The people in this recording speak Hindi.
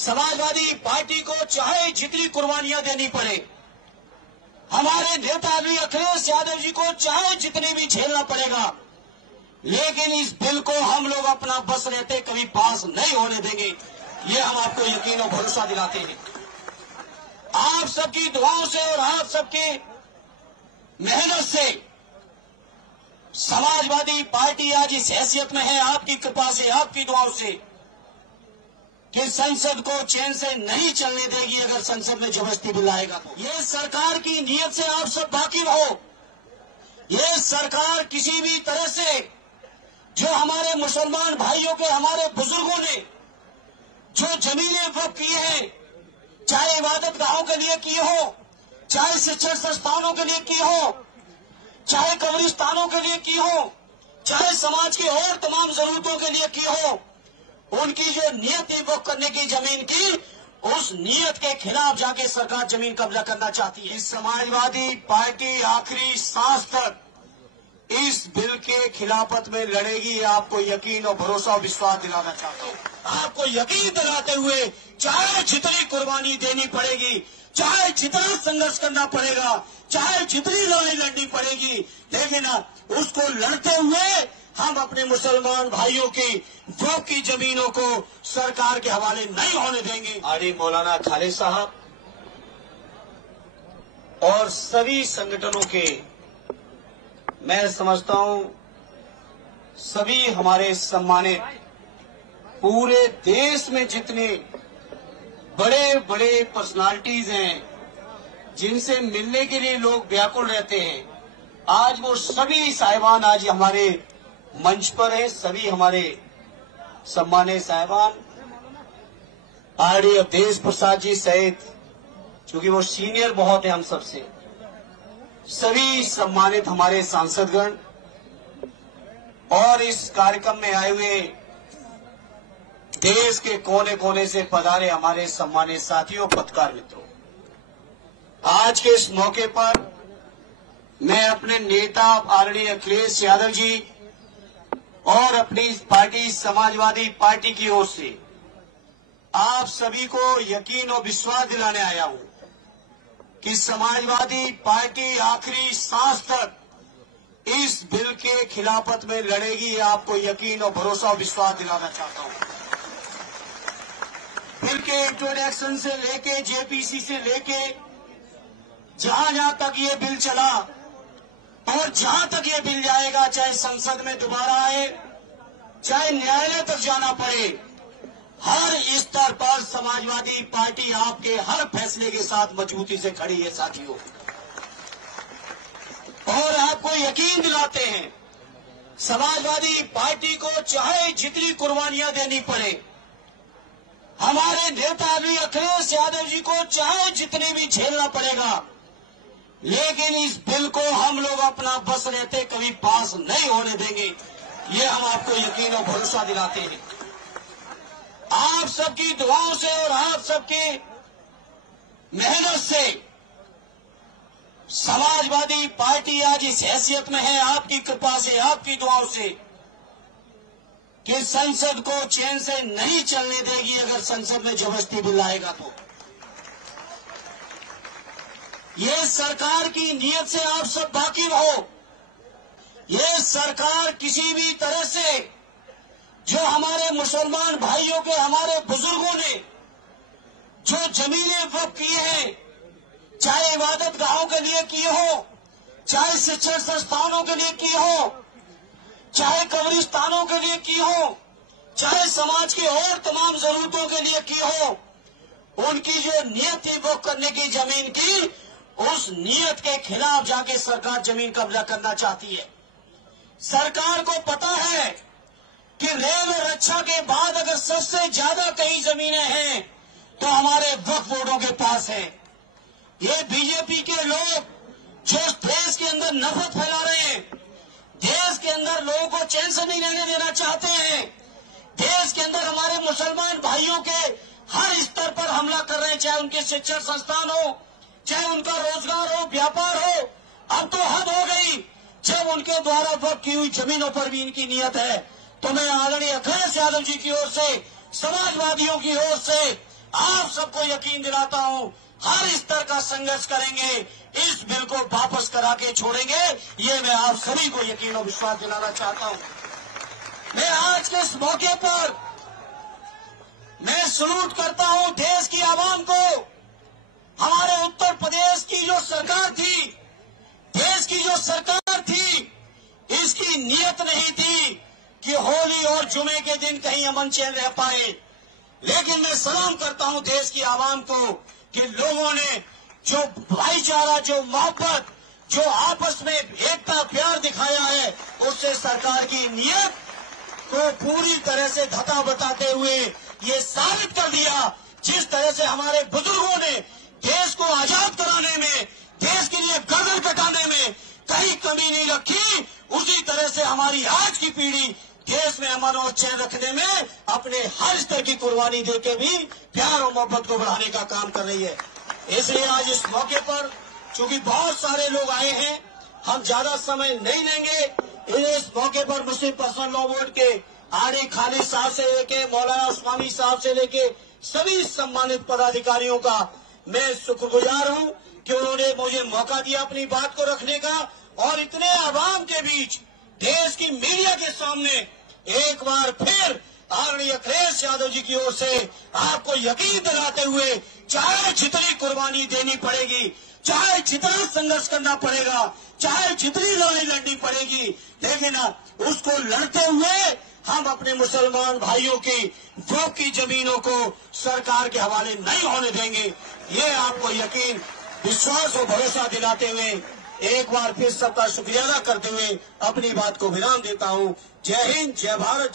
समाजवादी पार्टी को चाहे जितनी कुर्बानियां देनी पड़े, हमारे नेता अली अखिलेश यादव जी को चाहे जितने भी झेलना पड़ेगा, लेकिन इस बिल को हम लोग अपना बस रहते कभी पास नहीं होने देंगे। ये हम आपको यकीन और भरोसा दिलाते हैं। आप सबकी दुआओं से और आप सबकी मेहनत से समाजवादी पार्टी आज इस हैसियत में है, आपकी कृपा से, आपकी दुआओं से, कि संसद को चैन से नहीं चलने देगी। अगर संसद में जबरदस्ती बिल आएगा तो ये सरकार की नीयत से आप सब वाकिफ हो। ये सरकार किसी भी तरह से जो हमारे मुसलमान भाइयों के, हमारे बुजुर्गों ने जो जमीनें वक्फ की हैं, चाहे इबादत गाहों के लिए की हो, चाहे शिक्षण संस्थानों के लिए की हो, चाहे कब्रिस्तानों के लिए की हो, चाहे समाज की और तमाम जरूरतों के लिए की हो, उनकी जो नीयत है वो करने की जमीन की, उस नीयत के खिलाफ जाके सरकार जमीन कब्जा करना चाहती है। समाजवादी पार्टी आखिरी सांस तक इस बिल के खिलाफत में लड़ेगी। आपको यकीन और भरोसा और विश्वास दिलाना चाहता हूँ। आपको यकीन दिलाते हुए, चाहे जितनी कुर्बानी देनी पड़ेगी, चाहे जितना संघर्ष करना पड़ेगा, चाहे जितनी लड़ाई लड़नी पड़ेगी, लेकिन उसको लड़ते हुए हम अपने मुसलमान भाइयों की वक्फ की जमीनों को सरकार के हवाले नहीं होने देंगे। आड़ी मौलाना खालिद साहब और सभी संगठनों के, मैं समझता हूं सभी हमारे सम्मानित, पूरे देश में जितने बड़े बड़े पर्सनालिटीज हैं जिनसे मिलने के लिए लोग व्याकुल रहते हैं, आज वो सभी साहिबान आज हमारे मंच पर हैं। सभी हमारे सम्मानित साहिबान, आरडी अवधेश प्रसाद जी सहित, क्योंकि वो सीनियर बहुत है हम सबसे, सभी सम्मानित हमारे सांसदगण और इस कार्यक्रम में आए हुए देश के कोने कोने से पधारे हमारे सम्मानित साथियों, पत्रकार मित्रों, आज के इस मौके पर मैं अपने नेता आदरणीय अखिलेश यादव जी और अपनी पार्टी समाजवादी पार्टी की ओर से आप सभी को यकीन और विश्वास दिलाने आया हूं कि समाजवादी पार्टी आखिरी सांस तक इस बिल के खिलाफत में लड़ेगी। आपको यकीन और भरोसा और विश्वास दिलाना चाहता हूं। बिल के इंट्रोडक्शन से लेके, जेपीसी से लेके, जहां जहां तक ये बिल चला और जहां तक ये बिल जाएगा, चाहे संसद में दोबारा आए, चाहे न्यायालय तक जाना पड़े, हर स्तर पर समाजवादी पार्टी आपके हर फैसले के साथ मजबूती से खड़ी है साथियों। और आपको यकीन दिलाते हैं, समाजवादी पार्टी को चाहे जितनी कुर्बानियां देनी पड़े, हमारे नेता अली अखिलेश यादव जी को चाहे जितने भी झेलना पड़ेगा, लेकिन इस बिल को हम लोग अपना बस रहते कभी पास नहीं होने देंगे। ये हम आपको यकीन और भरोसा दिलाते हैं। आप सबकी दुआओं से और आप सबकी मेहनत से समाजवादी पार्टी आज इस हैसियत में है, आपकी कृपा से, आपकी दुआओं से, कि संसद को चैन से नहीं चलने देगी। अगर संसद में जबरदस्ती बिल आएगा तो ये सरकार की नीयत से आप सब वाकिफ हो। ये सरकार किसी भी तरह से जो हमारे मुसलमान भाइयों के, हमारे बुजुर्गों ने जो जमीनें वक्फ की हैं, चाहे इबादत गाहों के लिए की हो, चाहे शिक्षण संस्थानों के लिए की हो, चाहे कब्रिस्तानों के लिए की हो, चाहे समाज की और तमाम जरूरतों के लिए की हो, उनकी जो नीयत है वो करने की जमीन की, उस नीयत के खिलाफ जाके सरकार जमीन कब्जा करना चाहती है। सरकार को पता है कि रेल और रक्षा के बाद अगर सबसे ज्यादा कई जमीनें हैं तो हमारे वक्फ बोर्डों के पास है। ये बीजेपी के लोग जो देश के अंदर नफरत फैला रहे हैं, देश के अंदर लोगों को चैन से नहीं रहने देना चाहते हैं, देश के अंदर हमारे मुसलमान भाइयों के हर स्तर पर हमला कर रहे हैं, चाहे उनके शिक्षण संस्थान हो, चाहे उनका रोजगार हो, व्यापार हो। अब तो हद हो गई जब उनके द्वारा वक्फ की हुई जमीनों पर भी इनकी नीयत है। तो मैं आदरणीय अखिलेश यादव जी की ओर से, समाजवादियों की ओर से आप सबको यकीन दिलाता हूं, हर स्तर का संघर्ष करेंगे, इस बिल को वापस करा के छोड़ेंगे। ये मैं आप सभी को यकीन और विश्वास दिलाना चाहता हूं। मैं आज के इस मौके पर मैं सलूट करता हूं देश की आवाम को। हमारे उत्तर प्रदेश की जो सरकार थी, देश की जो सरकार थी, इसकी नीयत नहीं थी कि होली और जुमे के दिन कहीं अमन चैन रह पाए। लेकिन मैं सलाम करता हूं देश की आवाम को कि लोगों ने जो भाईचारा, जो मोहब्बत, जो आपस में एकता प्यार दिखाया है, उससे सरकार की नीयत को पूरी तरह से धता बताते हुए ये साबित कर दिया। जिस तरह से हमारे बुजुर्गों ने देश को आजाद कराने में, देश के लिए गर्दन कटाने में कहीं कमी नहीं रखी, उसी तरह से हमारी आज की पीढ़ी देश में अमन और चैन रखने में अपने हर स्तर की कुर्बानी देके भी प्यार और मोहब्बत को बढ़ाने का काम कर रही है। इसलिए आज इस मौके पर चूंकि बहुत सारे लोग आए हैं, हम ज्यादा समय नहीं लेंगे। इस मौके पर मुस्लिम पर्सनल लॉ बोर्ड के आरिफ खालिद साहब से लेके मौलाना उस्मानी साहब से लेके सभी सम्मानित पदाधिकारियों का मैं शुक्रगुजार हूं कि उन्होंने मुझे मौका दिया अपनी बात को रखने का, और इतने आवाम के बीच देश की मीडिया के सामने एक बार फिर आदरणीय अखिलेश यादव जी की ओर से आपको यकीन दिलाते हुए, चाहे जितनी कुर्बानी देनी पड़ेगी, चाहे जितना संघर्ष करना पड़ेगा, चाहे जितनी लड़ाई लड़नी पड़ेगी, लेकिन उसको लड़ते हुए हम अपने मुसलमान भाइयों की वोट की जमीनों को सरकार के हवाले नहीं होने देंगे। ये आपको यकीन, विश्वास और भरोसा दिलाते हुए एक बार फिर सबका शुक्रिया अदा करते हुए अपनी बात को विराम देता हूं। जय हिंद, जय भारत।